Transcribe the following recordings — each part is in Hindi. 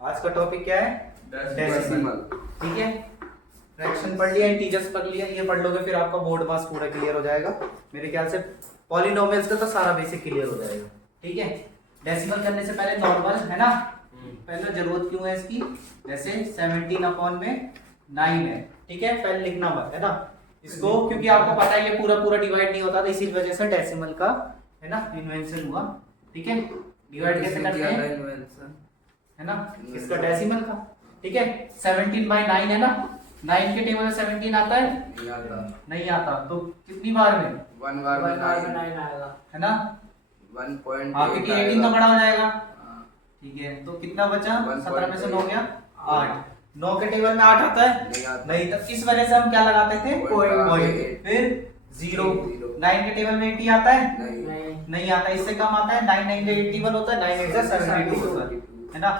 आज का टॉपिक क्या है? डेसिमल। ठीक है, फ्रैक्शन पढ़ लिया, इंटीजर्स पढ़ लिया, ये पढ़ लोगे फिर आपका बोर्ड पास पूरा क्लियर हो जाएगा मेरे ख्याल से। पॉलिनोमियल्स का तो सारा बेसिक क्लियर हो जाएगा। ठीक है, डेसिमल करने से पहले नॉर्मल है ना, पहले जरूरत क्यों है इसकी, जैसे 17/9 है। ठीक है, पहले लिखना मत है ना इसको, क्योंकि आपको पता है ये पूरा पूरा डिवाइड नहीं होता था, इसी वजह से डेसिमल का है ना इन्वेंशन हुआ। ठीक है, डिवाइड कैसे करते हैं है ना, इसका डेसिमल का। ठीक है, 17/9 है ना, 9 के टेबल में 17 आता है? नहीं आता। तो कितनी बार में? 1 बार में 9 आएगा है ना, 1.8 हाँ, क्योंकि 18 तो बड़ा हो जाएगा। ठीक है, तो कितना बचा? 17 में से 9 गया 8। 9 के टेबल में 8 आता है? नहीं। तो इस वजह से हम क्या लगाते थे? पॉइंट। फिर 0। 9 के टेबल में 80 आता है? नहीं आता। इससे कम आता है? 9 9 81 होता है, 9 8 72 होता है ना।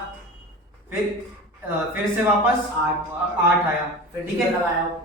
फिर से वापस 8 आया। ठीक है,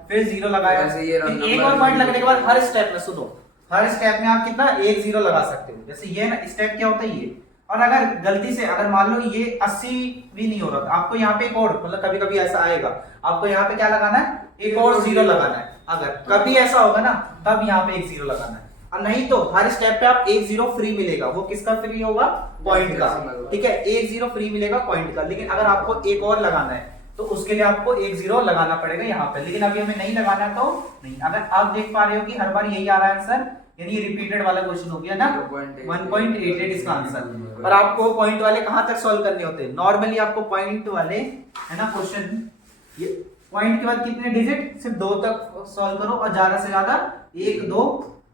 फिर 0 लगाया। एक और पॉइंट लगने के बाद हर स्टेप में सुनो, हर स्टेप में आप कितना? 1 0 लगा सकते हो। जैसे ये ना स्टेप क्या होता है ये, और अगर गलती से अगर मान लो ये 80 भी नहीं हो रहा, आपको यहाँ पे एक और, मतलब कभी कभी ऐसा आएगा, आपको यहाँ पे क्या लगाना है? एक और 0 लगाना है। अगर कभी ऐसा होगा ना, तब यहाँ पे एक 0 लगाना है, और नहीं तो हर स्टेप पे आप 1 0 फ्री मिलेगा। वो किसका फ्री होगा? पॉइंट का। ठीक है, 1 0 फ्री मिलेगा पॉइंट का। लेकिन अगर आपको एक और लगाना है तो उसके लिए आपको 1 0 लगाना पड़ेगा यहाँ पे, लेकिन अभी हमें नहीं लगाना तो नहीं। अगर आप देख पा रहे हो कि हर बार यही आ रहा है आंसर, यानी रिपीटेड वाला क्वेश्चन हो गया ना, 1.88 इसका आंसर। और आपको पॉइंट वाले कहां तक सॉल्व करने होते हैं? नॉर्मली आपको पॉइंट वाले है ना क्वेश्चन, ये पॉइंट के बाद कितने डिजिट? सिर्फ 2 तक सॉल्व करो, और ज्यादा से ज्यादा 1 2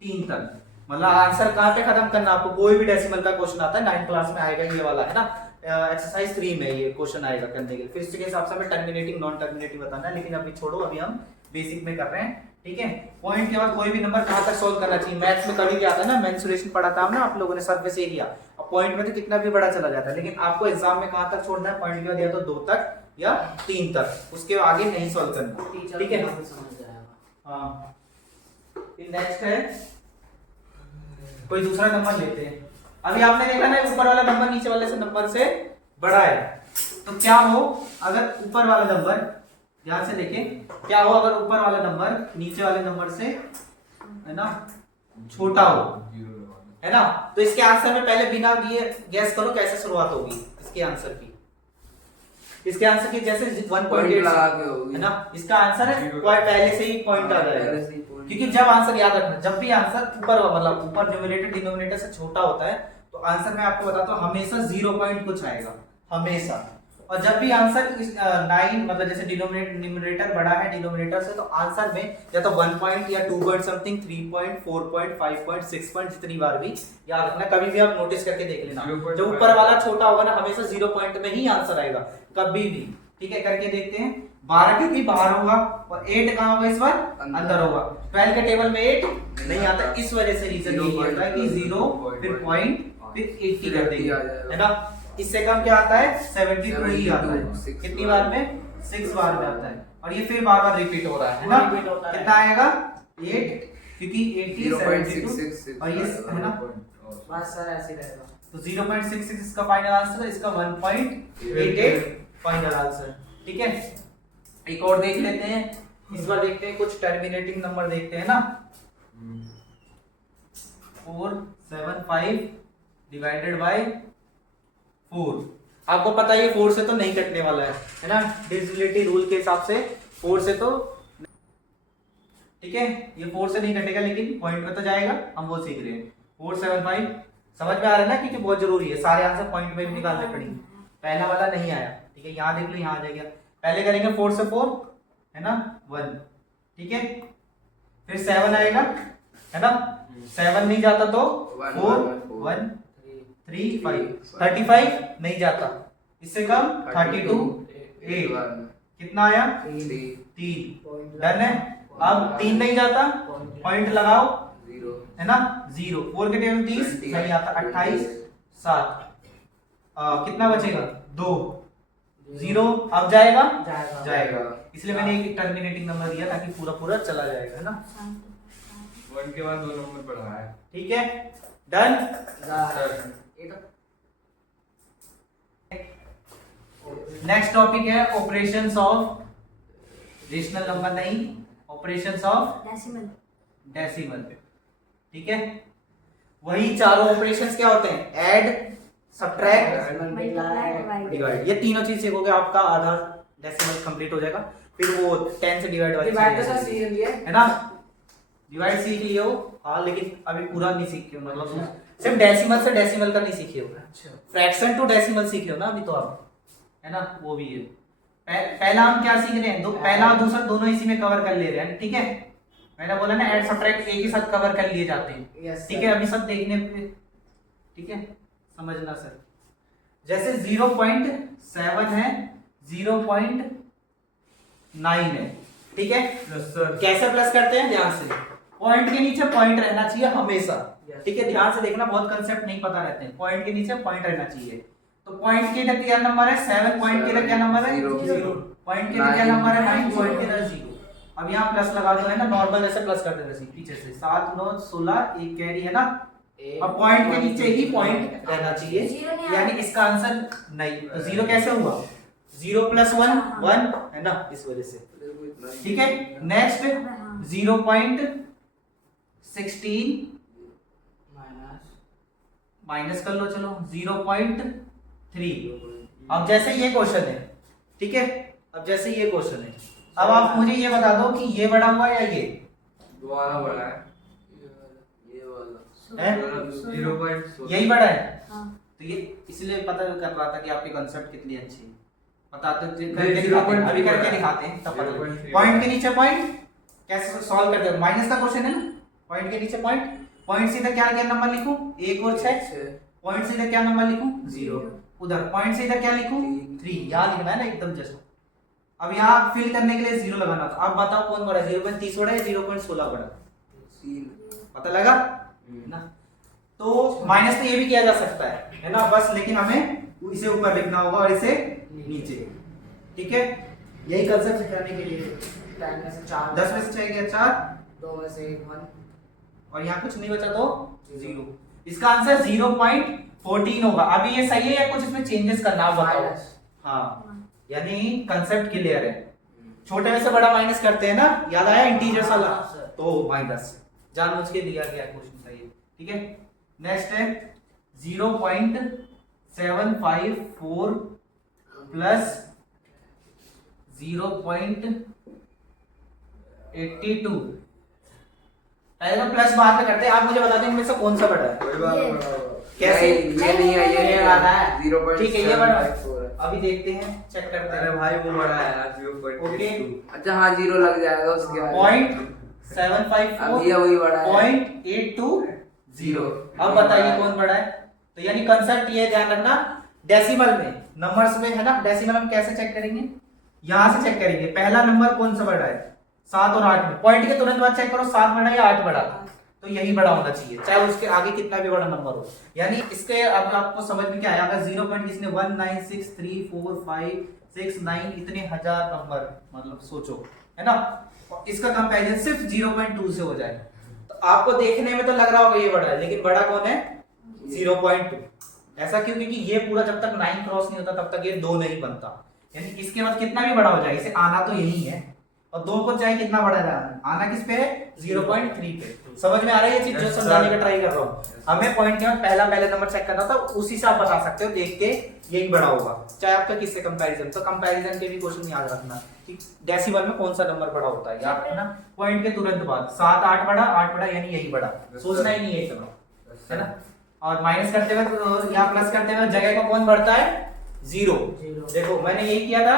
3 तक। मतलब आंसर कहां पे खत्म करना आपको? कोई भी डेसिमल का क्वेश्चन आता है 9th क्लास में आएगा ये वाला है ना, एक्सरसाइज 3 में ये क्वेश्चन आएगा करने के लिए। फिर इसके हिसाब से हमें टर्मिनेटिंग नॉन टर्मिनेटिंग बताना है, लेकिन अभी छोड़ो, अभी हम बेसिक में कर रहे हैं। ठीक है, पॉइंट के बाद कोई भी नंबर कहां तक सॉल्व करना चाहिए? मैथ्स में कभी क्या आता है ना, मेंसुरेशन पढ़ा था हमने आप लोगों ने, सरफेस एरिया। अब पॉइंट में तो कितना भी बड़ा चला जाता है, लेकिन आपको एग्जाम में कहां तक छोड़ना है? पॉइंट के बाद या तो 2 तक या 3 तक, उसके आगे नहीं सॉल्व करना। ठीक है, हाँ। नेक्स्ट है, कोई दूसरा नंबर लेते हैं। अभी आपने देखा ना, ऊपर वाला नंबर नीचे वाले से नंबर से बड़ा है, तो क्या हो अगर ऊपर वाला नंबर, ध्यान से देखें, क्या हो अगर ऊपर वाला नंबर नीचे वाले नंबर से है ना छोटा हो, है ना। तो इसके आंसर में पहले बिना दिए गैस करो कैसे शुरुआत होगी इसके आंसर की। इसके आंसर की जैसे 1.8 है ना, इसका आंसर है पहले से ही पॉइंट आ जाएगा, क्योंकि जब आंसर याद रखना, जब भी आंसर ऊपर मतलब ऊपर न्यूमरेटर डिनोमिनेटर से छोटा होता है तो आंसर मैं आपको बताता हूँ हमेशा 0 पॉइंट कुछ आएगा हमेशा। और जब भी आंसर 9 मतलब जैसे डिनोमिनेटर बड़ा है डिनोमिनेटर से, तो आंसर में या तो 1 पॉइंट या 2 point something, 3 point, 4 point, 5 point, 6 point, जितनी बार भी याद रखना। कभी भी आप नोटिस करके देख लेना, जब ऊपर वाला छोटा होगा ना हमेशा 0 पॉइंट में ही आंसर आएगा कभी भी। ठीक है, करके देखते हैं। 12 क्योंकि बाहर होगा, और 8 कहां होगा? इस बार अंदर होगा। 12 के टेबल में 8 नहीं आता, इस वजह से रीजन यही होता है कि 0 फिर पॉइंट फिर 80 कर देंगे, है ना। इससे कम क्या आता है? 72 ही आता है। कितनी बार में? 6 बार में आता है, और ये फिर बार बार रिपीट हो रहा है ना। कितना आएगा? 8, क्योंकि 80 72 और ये है ना, बस सर ऐसे रहेगा। तो 0.66 इसका फाइनल आंसर है, इसका 1.88 फाइनल आंसर। ठीक है, एक और देख लेते हैं, इस बार देखते हैं कुछ टर्मिनेटिंग नंबर देखते हैं ना। 475 डिवाइडेड बाय 4। आपको पता है ये 4 से तो नहीं कटने वाला है ना, डिविजिबिलिटी रूल के हिसाब से 4 से तो, ठीक है, ये 4 से नहीं कटेगा, लेकिन पॉइंट में तो जाएगा, हम वो सीख रहे हैं। 475 समझ में आ रहा है ना, क्योंकि बहुत जरूरी है, सारे आंसर पॉइंट में भी निकालने पड़ेंगे। पहला वाला नहीं आया, ठीक है, यहाँ देख लो, यहाँ आ जाएगा। पहले करेंगे 4 से 4 है ना 1, ठीक है, फिर 7 आएगा है ना, 7 नहीं जाता तो 4 1 3 5 35 नहीं जाता, इससे कम 32 8 कितना आया 3 डन है। अब 3 नहीं जाता, पॉइंट लगाओ है ना 0, 4 के टेबल 30 नहीं आता, 28 7 कितना बचेगा 2 0 अब जाएगा जाएगा, इसलिए मैंने एक टर्मिनेटिंग नंबर दिया ताकि पूरा पूरा चला जाएगा है ना। 1 के बाद 2 नंबर बढ़ा है, ठीक है डन। नेक्स्ट टॉपिक है ऑपरेशंस ऑफ रेशनल नंबर, नहीं ऑपरेशंस ऑफ डेसिमल। ठीक है, वही चारों ऑपरेशंस क्या होते हैं, ऐड, सब्ट्रैक्ट, डिवाइड। ये तीनों चीज सीखोगे आपका आधा डेसिमल कंप्लीट हो जाएगा। फिर वो 10 से डिवाइड वाली डिवाइड तो चीज़ सर सीख लिए है ना, डिवाइड सीख लिए हो हाँ, लेकिन अभी पूरा नहीं सीखे हो, मतलब सिर्फ डेसिमल से डेसिमल का नहीं सीखे हो। अच्छा फ्रैक्शन टू डेसिमल सीखे हो ना अभी तो आप, है ना, वो भी है। पहला हम क्या सीख रहे हैं, पहला और दूसरा दोनों इसी में कवर कर ले रहे हैं। ठीक है, मैंने बोला ना ऐड सब्ट्रैक्ट एक ही साथ कवर कर लिए जाते हैं। Yes, ठीक है, अभी सब देखने पे, ठीक है, समझना सर। जैसे 0.7 है, 0.9 है, ठीक है, कैसे प्लस करते हैं, ध्यान से, पॉइंट के नीचे पॉइंट रहना चाहिए हमेशा। ठीक है, ध्यान से देखना, बहुत कंसेप्ट नहीं पता रहते हैं। पॉइंट के नीचे पॉइंट रहना चाहिए। तो पॉइंट के इधर क्या नंबर है 7, पॉइंट के इधर क्या नंबर है 0, पॉइंट के इधर क्या नंबर है 9, पॉइंट के इधर 0। अब यहाँ प्लस लगा दो, है ना, नॉर्मल ऐसे प्लस करते रहते पीछे से, 7 9 16, एक कैरी है ना। अब पॉइंट के नीचे ही पॉइंट रहना चाहिए, यानी इसका आंसर नहीं। तो 0 कैसे हुआ, 0 + 1 1 है ना, इस वजह से। ठीक है, नेक्स्ट 0.16 माइनस कर लो, चलो 0.3। अब जैसे ये क्वेश्चन है, ठीक है, अब जैसे ये क्वेश्चन है, अब आप मुझे ये बता दो कि ये बड़ा हुआ या ये दोबारा बड़ा है, है? 0.16 यही बड़ा है। तो ये इसलिए पता कर रहा था कि आपके कंसेप्ट कितनी अच्छी है, बताते करके दिखाते हैं, अभी करके दिखाते हैं तब पता। पॉइंट के नीचे पॉइंट कैसे सॉल्व करते हैं, माइनस का क्वेश्चन है ना, पॉइंट के नीचे पॉइंट, पॉइंट से इधर क्या क्या नंबर लिखूं 1 और 6, पॉइंट से इधर क्या नंबर लिखूं 0, उधर पॉइंट से इधर क्या लिखूं 3, यहां लिखना है ना एकदम जस्ट। अब यहां फिल करने के लिए 0 लगाना। तो अब बताओ कौन बड़ा है, 0.30 बड़ा है 0.16 बड़ा, पता लगा ना। तो माइनस तो ये भी किया जा सकता है ना, बस लेकिन हमें इसे ऊपर लिखना होगा और इसे नीचे। ठीक है, यही कंसेप्ट सिखाने के लिए 10 में से 4 10 में से 6 गया 4, 2 में से 1 1 और यहाँ कुछ नहीं बचा तो 0। इसका आंसर 0.14 होगा। अभी ये सही है या कुछ इसमें चेंजेस करना, आप बताओ। हाँ, यानी कंसेप्ट क्लियर है। छोटे में से बड़ा माइनस करते हैं ना, याद आया इंटीजर्स वाला, तो माइनस जानबूझ के दिया गया क्वेश्चन था ये। ठीक है, नेक्स्ट है 0.754 प्लस 0.82। पहले तो प्लस बाद में करते हैं। आप मुझे बता दें इनमें से कौन सा बड़ा है, कैसे, ये नहीं है, ये वाला है। 0.754 ठीक है, ये बड़ा है। अभी देखते हैं, चेक करते अरे हैं। भाई वो बड़ा है यार 0.82। ओके, अच्छा हाँ 0 लग जाएगा उसके बाद। 0.754 अब ये वही बड़ा है 0.820। अब बताइए कौन बड़ा है। तो यानी कंसेप्ट ये ध्यान रखना, डेसिमल में, नंबर्स में है ना, डेसिमल हम कैसे चेक करेंगे, यहां से चेक करेंगे पहला नंबर कौन सा बड़ा है 7 और 8 में। पॉइंट के तुरंत बाद चेक करो 7 बड़ा या 8 बड़ा, तो यही बड़ा होना चाहिए, चाहे उसके आगे कितना भी बड़ा नंबर हो। यानी इसके अब आपको समझ में क्या आया, अगर 0 पॉइंट किसने 1 9 6 3 4 5 6 9 इतने हजार नंबर, मतलब सोचो, है ना, इसका कंपैरिजन सिर्फ 0.2 से हो जाए, तो आपको देखने में तो लग रहा होगा ये बड़ा है, लेकिन बड़ा कौन है 0.2। ऐसा क्यों, क्योंकि ये पूरा जब तक 9 क्रॉस नहीं होता तब तक ये 2 नहीं बनता। यानी इसके बाद कितना भी बड़ा हो जाए, इसे आना तो यही है, और 2 को चाहे कितना बड़ा जाए, आना किस पे है 0.3 पे। समझ में आ रहा है ये चीज, जो समझाने का ट्राई कर रहा हूँ। हमें पॉइंट के बाद पहला नंबर चेक करना था, उसी से आप बता सकते हो देख के यही बड़ा होगा, चाहे आपका किससे कंपैरिजन। तो कंपैरिजन के भी क्वेश्चन याद रखना कि डेसिमल में कौन सा नंबर बड़ा होता है, याद रखना। पॉइंट के तुरंत बाद 7 8 बड़ा, 8 बड़ा, यानी यही बड़ा, सोचना ही नहीं है इतना, है ना। और माइनस करते हुए या प्लस करते हुए जगह को कौन बढ़ता है 0। देखो मैंने यही किया था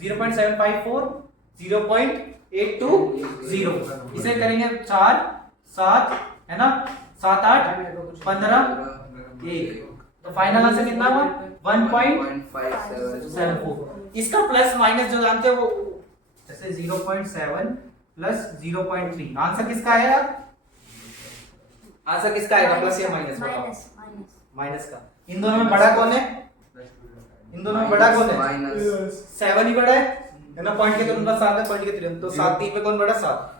0.754 0.820, इसे करेंगे 4 7 है ना, 7 8 15 1, तो फाइनल आंसर कितना हुआ 1.574। इसका प्लस माइनस जो जानते हो वो, जैसे 0.7 प्लस 0.3, आंसर किसका आएगा, आंसर किसका आएगा, प्लस या माइनस, बताओ। माइनस का। इन दोनों में बड़ा कौन है, इन दोनों में बड़ा कौन है, 7 ही बड़ा है ना, पॉइंट के तुरंत 7 है, पॉइंट के तुरंत, तो 7 3 में कौन बड़ा 7,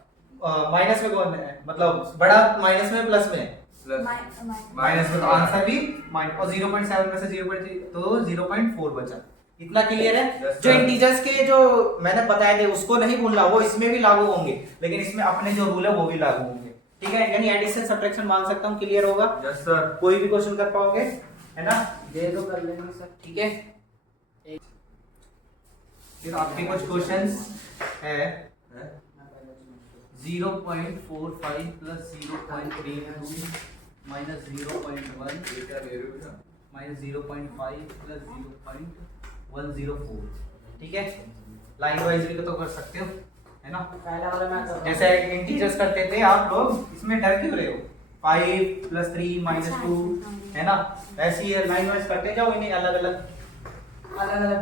माइनस में कौन है, मतलब बड़ा माइनस में प्लस में, माइनस में, तो आंसर भी माइनस, और 0.7 में से 0.3 तो 0.4 बचा। इतना क्लियर है? Yes, जो sir. इंटीजर्स के जो मैंने बताए थे उसको नहीं भूलना, वो इसमें भी लागू होंगे, लेकिन इसमें अपने जो रूल है वो भी लागू होंगे। ठीक है, यानी एडिशन सब्ट्रैक्शन मान सकता हूँ, क्लियर होगा? Yes sir. कोई भी क्वेश्चन कर पाओगे, है ना? दे दो कर लेंगे सर। ठीक है, फिर आपके कुछ क्वेश्चंस है। 0.45 प्लस 0.32 माइनस 0.1 माइनस 0.5 प्लस 0.104। ठीक है, लाइन वाइज भी तो कर सकते हो, है ना? पहला वाला मैं कर जैसे इंटीजर्स करते थे आप लोग, इसमें डर क्यों रहे हो? 5 प्लस 3 माइनस 2, है ना? ऐसे ही लाइन वाइज करते जाओ, इन्हें अलग अलग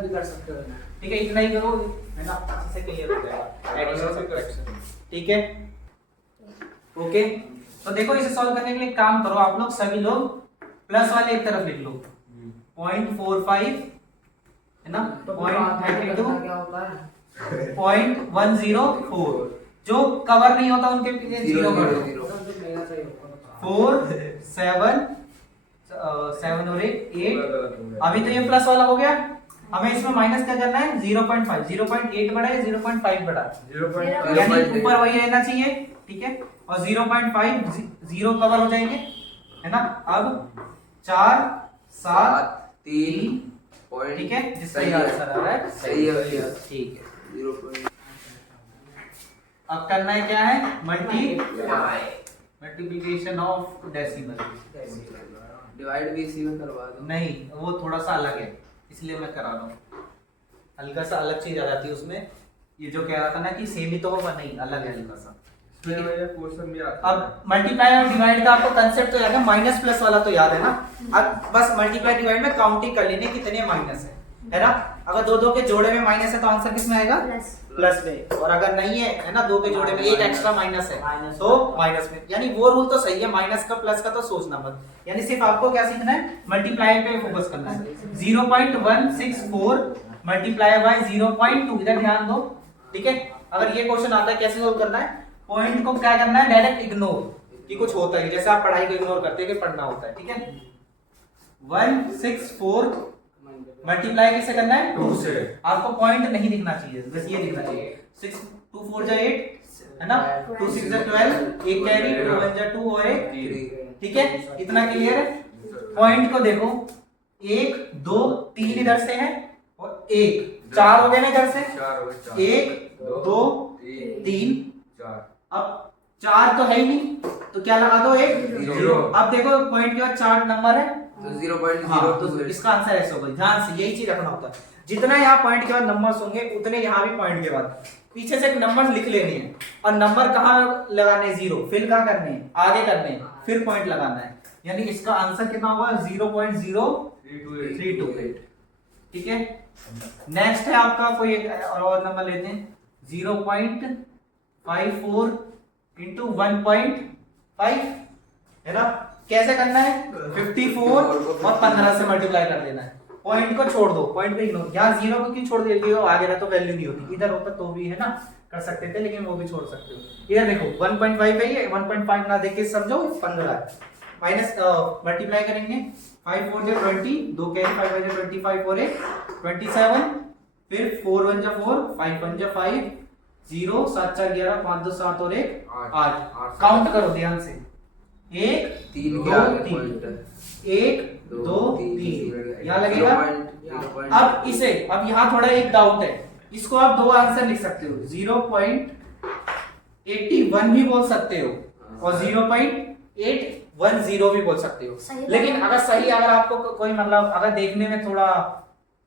भी कर सकते हो ना। ठीक है, इतना ही करो, है ना? अच्छे से क्लियर हो जाएगा एडिशन सब्ट्रैक्शन। ठीक है, ओके। तो देखो, इसे सॉल्व करने के लिए काम करो आप लोग, सभी लोग प्लस वाले एक तरफ लिख लो, 0.45, है ना? तो 0.32, क्या होता है? 0.104, जो कवर नहीं होता उनके पीछे 0 कर दो। 4 7 7 और 8। अभी तो ये प्लस वाला हो गया, हमें इसमें माइनस क्या करना है? 0.5, 0.8 बड़ा है, 0.5 बड़ा है, यानी ऊपर वही रहना चाहिए। ठीक है, और 0.5 0 कवर हो जाएंगे, है ना? अब 4 7 3, ठीक है, जिसका ये आंसर आ रहा है सही है भैया। ठीक है, 0. अब करना है क्या है? Multiplication of decimal. डिवाइड भी इसी में करवा दो। नहीं, वो थोड़ा सा अलग है, इसलिए मैं करा रहा हूँ, हल्का सा अलग चीज आ जाती है उसमें। ये जो कह रहा था ना कि सेम ही तो होगा, नहीं, अलग है हल्का सा। ठीक है, क्वेश्चन भी आता अब मल्टीप्लाई और डिवाइड का आपको कंसेप्ट तो याद है, माइनस प्लस वाला तो याद है ना? अब बस मल्टीप्लाई डिवाइड में काउंटिंग कर लेने कितने माइनस है ना? अगर दो के जोड़े में माइनस है तो आंसर किस में आएगा? प्लस में। और अगर नहीं है ना, दो के जोड़े में एक एक्स्ट्रा माइनस है तो माइनस में। यानी वो रूल तो सही है, माइनस का प्लस का तो सोचना मत, यानी सिर्फ आपको क्या सीखना है? मल्टीप्लाई पे फोकस करना है। 0.164 मल्टीप्लाई बाय 0.2, इधर ध्यान दो। ठीक है, अगर ये क्वेश्चन आता है कैसे सोल्व करना है? पॉइंट को क्या करना है? डायरेक्ट इग्नोर कि कुछ होता है, जैसे आप पढ़ाई को इग्नोर करते हैं कि पढ़ना होता है। ठीक है, 164 मल्टीप्लाई किससे करना है? 2 से। आपको पॉइंट नहीं दिखना चाहिए, बस ये दिखना चाहिए। 6 2 4 जा 8, है ना? 2 6 जा 12, एक कैरी, 2 1 जा 2 और एक 3। ठीक है, इतना क्लियर है? पॉइंट को देखो, 1 2 3 इधर से है और 1 4 हो गए ना इधर से, 1 2 3 4। अब 4 तो है ही नहीं, तो क्या लगा दो? 1 0। अब देखो पॉइंट के बाद 4 नंबर है तो 0.02 हाँ, तो इसका आंसर ऐसे होगा। ध्यान से यही चीज रखना होता है, जितना यहाँ पॉइंट के बाद नंबर्स होंगे उतने यहाँ भी पॉइंट के बाद पीछे से नंबर लिख लेने हैं। और नंबर कहाँ लगाने? 0, फिर कहाँ करने हैं? आगे करने हैं, फिर पॉइंट लगाना है। यानी इसका आंसर कितना होगा? 0.0328। ठीक है, नेक्स्ट है आपका कोई एक और नंबर लेते हैं, 0.54 इंटू 1.5, है ना? कैसे करना है? 54 और 15 से मल्टीप्लाई कर देना है। पॉइंट को छोड़ दो, पॉइंट को इग्नोर। यहाँ 0 को क्यों छोड़ दिया? आगे ना तो वैल्यू नहीं होती, इधर होता तो भी, है ना, कर सकते थे, लेकिन वो भी छोड़ सकते हो। इधर देखो 1.5 है, ये 1.5 ना देख के समझो 15 माइनस मल्टीप्लाई करेंगे। 5 4 जा 20, 2 कैरी, 5 5 जा 25 और 1 27, फिर 4 1 जा 4, 5 1 जा 5, 0 7 4 11, 5 2 7 और 1 8। काउंट करो ध्यान से, 1 3 2 3 1 2 3 यहाँ लगेगा। अब इसे, अब यहाँ थोड़ा एक डाउट है, इसको आप दो आंसर लिख सकते हो, 0.81 भी बोल सकते हो और 0.810 भी बोल सकते हो। लेकिन अगर सही, अगर आपको कोई मतलब अगर देखने में थोड़ा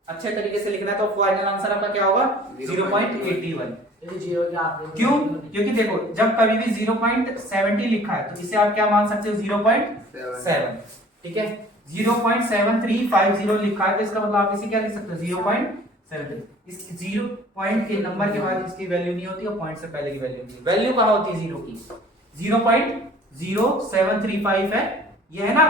अच्छे तरीके से लिखना है तो फाइनल आंसर आपका क्या होगा? 0.81। क्यों? क्योंकि देखो जब कभी भी 0.70 लिखा है तो इसे आप क्या मान सकते हो? 0.7। ठीक है, 0.7350 लिखा है तो इसका मतलब आप इसे क्या लिख सकते हो? 0.73। इस 0 पॉइंट के नंबर के बाद इसकी वैल्यू नहीं होती और पॉइंट से पहले की वैल्यू होती है। वैल्यू कहाँ होती है 0 की? 0.0735 है, ये है ना?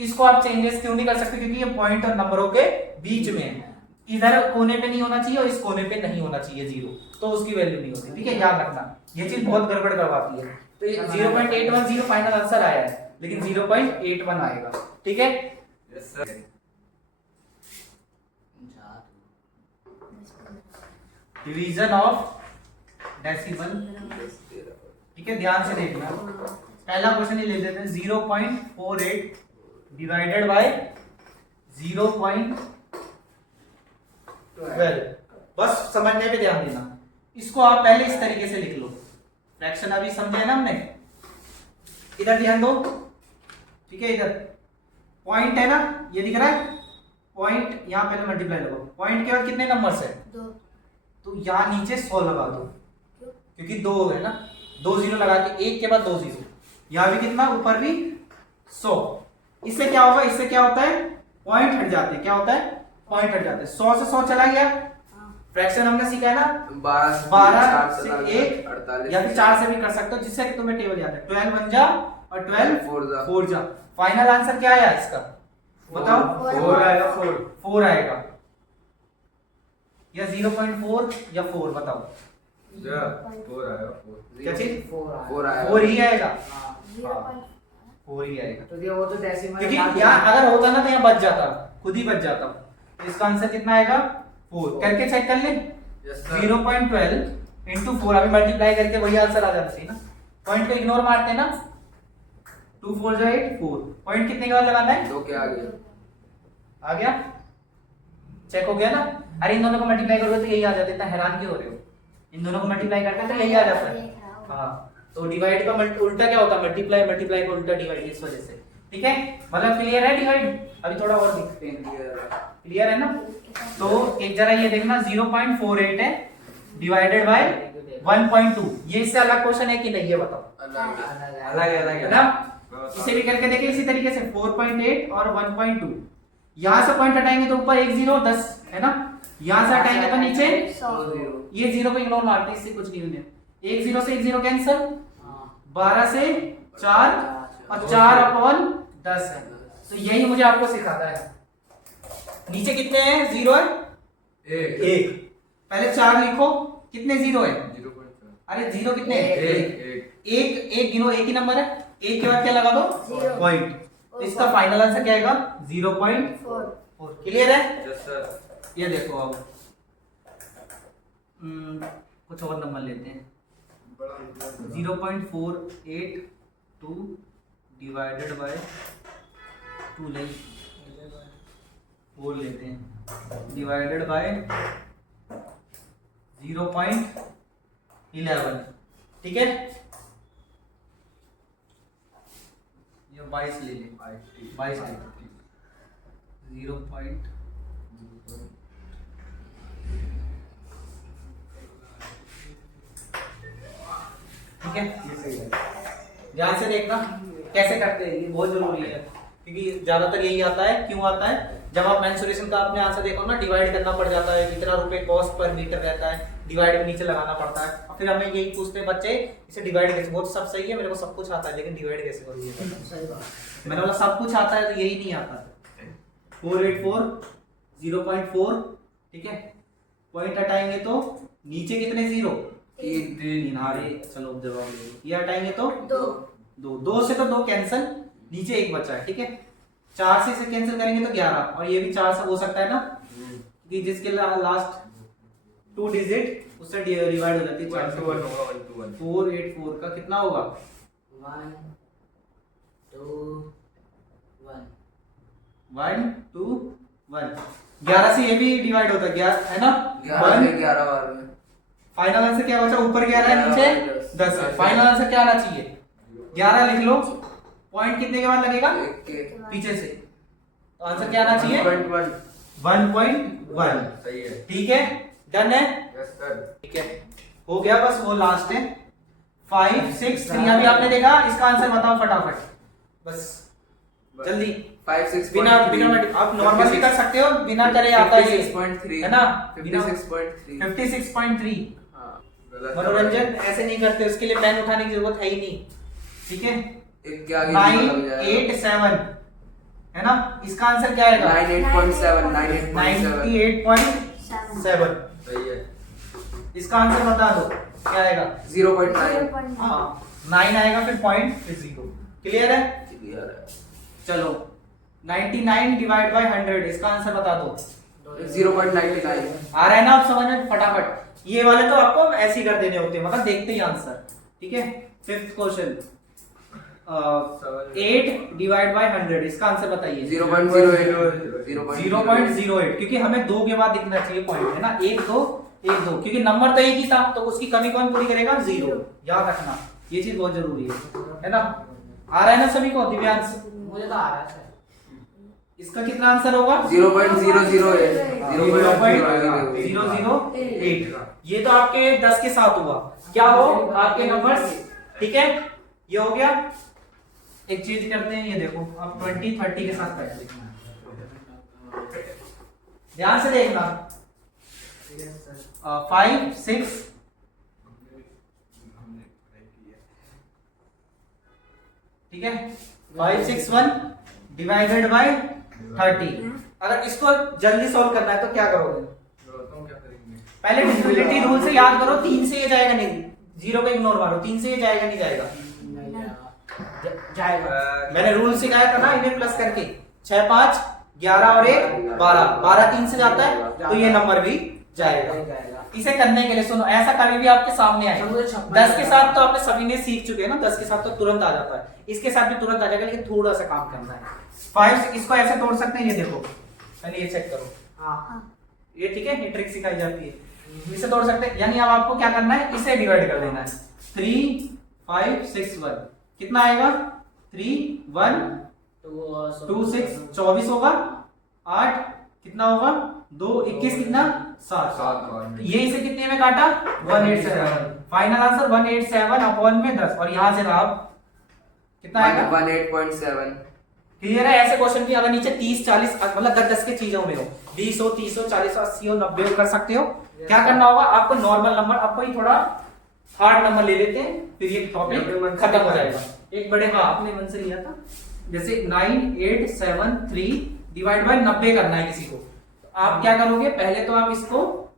इसको आप चेंजेस क्यों नहीं कर सकते? क्योंकि ये पॉइंट और नंबरों के बीच में है, इधर कोने पे नहीं होना चाहिए और इस कोने पे नहीं होना चाहिए 0, तो उसकी वैल्यू नहीं होती। ठीक है, याद रखना, ये चीज बहुत गड़बड़ करवाती है। तो ये 0.810 फाइनल आंसर आया है, लेकिन 0.81 आएगा। ठीक है, डिवीजन ऑफ डेसिमल। ठीक है, ध्यान से देखना। पहला क्वेश्चन ही ले लेते हैं। 0.48 डिवाइडेड बाय 0.12। बस समझने पे ध्यान देना। इसको आप पहले इस तरीके से लिख लो। फ्रैक्शन अभी समझे ना हमने। इधर ध्यान दो, ठीक है। इधर पॉइंट है ना, ये दिख रहा है पॉइंट, यहाँ पहले मल्टीप्लाई लगाओ। पॉइंट के बाद कितने नंबर्स है? 2। तो यहाँ नीचे 100 लगा दो, क्योंकि 2 है ना। 2 जीरो लगा के, एक के बाद 2 जीरो। यहाँ भी कितना, ऊपर भी 100। इससे क्या होगा, इससे क्या होता है, पॉइंट हट जाते हैं। क्या होता है, पॉइंट हट जाते हैं। 100 से 100 चला गया। फ्रैक्शन हमने सीखा है ना, 12 से 1 या फिर 4 से भी कर सकते हो, जिससे कि तुम्हें टेबल याद है। 12 1 जा और 12 4 जा। फाइनल आंसर क्या आया इसका, बताओ? 4 आएगा। 4 आएगा या 0.4 या 4, बताओ 4 आएगा। 4 क्या चीज? 4 आएगा। 4 ही आएगा। 0.4 4 ही आएगा, तो ये वो तो डेसिमल क्योंकि यहाँ अगर होता ना तो यहाँ बच जाता, खुद ही बच जाता। तो इसका आंसर कितना आएगा, 4। करके चेक कर ले। Yes sir. 0.12 इंटू 4, अभी मल्टीप्लाई करके वही आंसर आ जाना चाहिए ना। पॉइंट को इग्नोर मारते हैं ना। 2 4 जा 8 4। पॉइंट कितने के बाद लगाना है? 2 के आगे। आ गया, चेक हो गया ना। अरे इन दोनों को मल्टीप्लाई करोगे तो यही आ जाता है। इतना हैरान क्यों हो रहे हो? इन दोनों को मल्टीप्लाई करते हैं तो यही आ जाता है। हाँ, तो डिवाइड का उल्टा क्या होता है, मल्टीप्लाई। मल्टीप्लाई का उल्टा डिवाइड, इस वजह से। ठीक है, मतलब क्लियर है डिवाइड? अभी थोड़ा और देखते हैं। क्लियर है ना? तो एक जरा ये देखना, 0.48 है डिवाइडेड बाय 1.2। ये इससे अलग क्वेश्चन है कि नहीं, ये बताओ। अलग है ना? इसे भी करके देखिए इसी तरीके से। 4.8 और 1.2। यहाँ से पॉइंट हटाएंगे तो ऊपर 1 0 10 है ना। यहाँ से हटाएंगे तो नीचे 100। ये 0 को इग्नोर मारते हैं, इससे कुछ नहीं होने। 1 0 से 1 0 कैंसिल। 12 से 4 और 4/10 है। तो यही मुझे आपको सिखाता है। नीचे कितने हैं, 0 है 1। पहले 4 लिखो, कितने 0 है? 0.7। अरे 0 कितने हैं? 1 एक गिनो, एक ही नंबर है। एक के बाद क्या लगा दो, Zero। पॉइंट। तो इसका फाइनल आंसर क्या आएगा, 0.4। क्लियर है? Yes sir. ये देखो अब कुछ और नंबर लेते हैं। 0.482 डिवाइडेड बाय 2 नहीं 4 लेते हैं, डिवाइडेड बाय 0.11। ठीक है, ये 22 ले लें। 22 ले 0. ठीक है, ध्यान से देखना कैसे करते हैं, ये बहुत जरूरी है। क्योंकि ज्यादातर यही आता है। क्यों आता है, जब आप मेंसुरेशन का आपने आंसर देखो ना, डिवाइड करना पड़ जाता है। कितना रुपए कॉस्ट पर मीटर रहता है, डिवाइड में नीचे लगाना पड़ता है। और फिर हमें यही पूछते हैं बच्चे, इसे डिवाइड कैसे। वो तो सब सही है, मेरे को सब कुछ आता है, लेकिन डिवाइड कैसे करूँ ये बताओ। सही बात। मैंने बोला सब कुछ आता है, तो यही नहीं आता। 484 0.4। ठीक है, पॉइंट हटाएंगे तो नीचे कितने 0, 3। अरे चलो जवाब ले लो। ये हटाएंगे तो 2 से तो 2 कैंसिल, नीचे 1 बचा है। ठीक है, 4 से इसे कैंसिल करेंगे तो 11, और ये भी 4 से हो सकता है ना, कि जिसके लास्ट 2 डिजिट उससे डिवाइड हो जाती है। 1 to 1 होगा। 1 to 1। 484 का कितना होगा, 1 2 1 1 2 1। 11 से ये भी डिवाइड होता है, है ना। 11 से 11 बार में। फाइनल आंसर क्या बचा, ऊपर 11 है, नीचे 10 है। फाइनल आंसर क्या आना चाहिए, 11 लिख लो। पॉइंट कितने के बाद लगेगा, 1 के पीछे से। तो आंसर क्या आना चाहिए, 1.1। 1.1। सही है। ठीक है, डन है। Yes sir. ठीक है, हो गया, बस वो लास्ट है। 5 6 3 अभी आपने देखा। इसका आंसर बताओ फटाफट, बस जल्दी। 5 6 बिना आप नॉर्मल भी कर सकते हो, बिना करे आता है ये, 56.3 है ना। 56.3। 56.3। हां गलत। मनोरंजन ऐसे नहीं करते, उसके लिए पेन उठाने की जरूरत है ही नहीं। ठीक है, एक के आगे 987 है ना। इसका आंसर क्या आएगा, 98.7 98.7। सही है। इसका आंसर बता दो क्या आएगा, 0.9 हाँ 9 आएगा, फिर पॉइंट, फिर 0। क्लियर है? क्लियर है। चलो 99 डिवाइड बाय 100, इसका आंसर बता दो। 0.99 आ रहा है ना आप समझ में फटाफट। ये वाले तो आपको ऐसे ही कर देने होते हैं, मतलब देखते ही आंसर। ठीक है, फिफ्थ क्वेश्चन 8 डिवाइड बाय 100, इसका आंसर बताइए। 0.08 0.08, क्योंकि हमें 2 के बाद दिखना चाहिए पॉइंट, है ना, 1 2 1 2, क्योंकि नंबर तो एक ही था, तो उसकी कमी कौन पूरी करेगा? 0। याद रखना, ये चीज बहुत जरूरी है ना। आ रहा है ना सभी को? दिव्यांश मुझे तो आ रहा है सर। इसका कितना आंसर होगा? 0.008 0.008। ये तो आपके 10 के साथ हुआ। क्या हो आपके नंबर्स? ठीक है, ये हो गया। एक चीज करते हैं, ये देखो अब 20 30 के साथ करते हैं, ध्यान से देखना। 5 6 ठीक है, 5 6 1 डिवाइडेड बाय 30। अगर इसको जल्दी सॉल्व करना है तो क्या करोगे? पहले डिविजिबिलिटी रूल से याद करो, 3 से ये जाएगा नहीं, 0 को इग्नोर मारो, 3 से ये जाएगा नहीं जाएगा? जाएगा। मैंने रूल सिखाया था ना, इन्हें प्लस करके 6 5 11 और 1 12, 12 3 से जाता है तो ये नंबर भी जाएगा। इसे करने के लिए सुनो, ऐसा कभी भी आपके सामने आए। 10 के साथ तो आपने सभी ने सीख चुके हैं ना, 10 के साथ तो तुरंत आ जाता है, इसके साथ भी तुरंत आ जाएगा, लेकिन थोड़ा सा काम करना है। 5 इसको ऐसे तोड़ सकते हैं, ये देखो, पहले ये चेक करो। हाँ। ये ठीक है, ये ट्रिक सिखाई जाती है, इसे तोड़ सकते हैं। यानी अब आपको क्या करना है, इसे डिवाइड कर देना है। 3 5 6 1 कितना आएगा? 3 1 2 6 24 होगा, 8 कितना होगा? 2 21 कितना? 7। ये इसे कितने में काटा? 187। फाइनल आंसर 187 अपॉन में 10, और यहां से रहा कितना आएगा? 18.7। क्लियर है? ऐसे क्वेश्चन भी अगर नीचे 30 40 मतलब 10 के चीजों में हो, 20 हो 30 हो 40 हो 80 हो 90 हो, कर सकते हो। क्या करना होगा आपको? नॉर्मल नंबर, आपको ही थोड़ा हार्ड नंबर ले लेते हैं, फिर ये टॉपिक खत्म हो जाएगा। एक बड़े, हाँ अपने मन से लिया था, जैसे 9 8 7 3 डिवाइड बाय 90 करना है किसी को, तो आप क्या करोगे? पहले तो आप इसको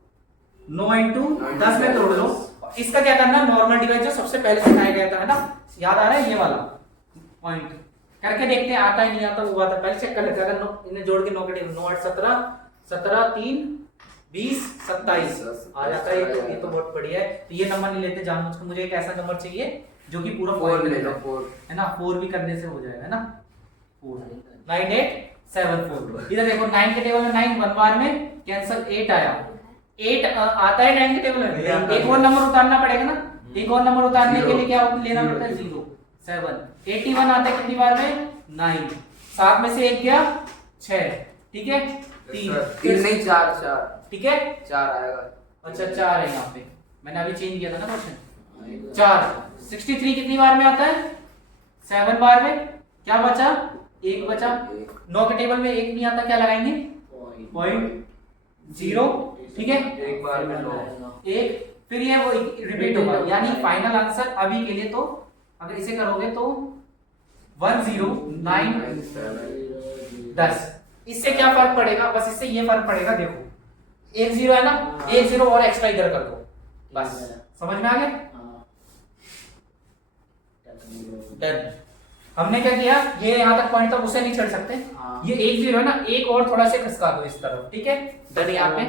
9 इंटू 10 में तोड़ लो। इसका क्या करना? नॉर्मल डिवाइड जो सबसे पहले सिखाया गया था, है ना, याद आ रहा है? ये वाला पॉइंट करके देखते हैं, आता है नहीं आता, वो आता पहले चेक कर लेते हैं। अगर इन्हें जोड़ के 9 के टेबल 9 8 17 17 3 20 27 आ जाता है, ये तो बहुत बढ़िया है। तो ये नंबर नहीं लेते जानबूझ के, मुझे एक ऐसा नंबर चाहिए जो कि पूरा 4 ले लो, 4 है ना, 4 भी करने से हो जाएगा, है ना। 4 9 8 7 4। इधर देखो 9 के टेबल में 9 1 बार में कैंसिल, 8 आया, 8 आता है 9 के टेबल में, एक और नंबर उतारना पड़ेगा ना, एक और नंबर उतारने के लिए क्या लेना पड़ता है? 0 7। 81 आता है कितनी बार में? 9। 7 में से 1 गया 6, ठीक है, 3 नहीं 4 ठीक है, 4 आएगा। अच्छा 4 है यहाँ पे, मैंने अभी चेंज किया था ना क्वेश्चन। 4 63 कितनी बार में आता है? 7 बार में। क्या बचा? 1 बचा। 9 के टेबल में 1 नहीं आता, क्या लगाएंगे? पॉइंट 0, ठीक है, एक बार में 9। 1, फिर ये वो रिपीट होगा, यानी फाइनल आंसर अभी के लिए तो अगर इसे करोगे तो 1 0 9 10। इससे क्या फर्क पड़ेगा? बस इससे ये फर्क पड़ेगा, देखो 1 0 है ना, 1 0 और एक्स्ट्रा इधर कर दो, बस समझ में आ गया? डन। हमने क्या किया, ये यहाँ तक पॉइंट तक उसे नहीं चढ़ सकते, ये 1 0 है ना, एक और थोड़ा सा खिसका दो इस तरफ, ठीक है, डन। यहाँ पे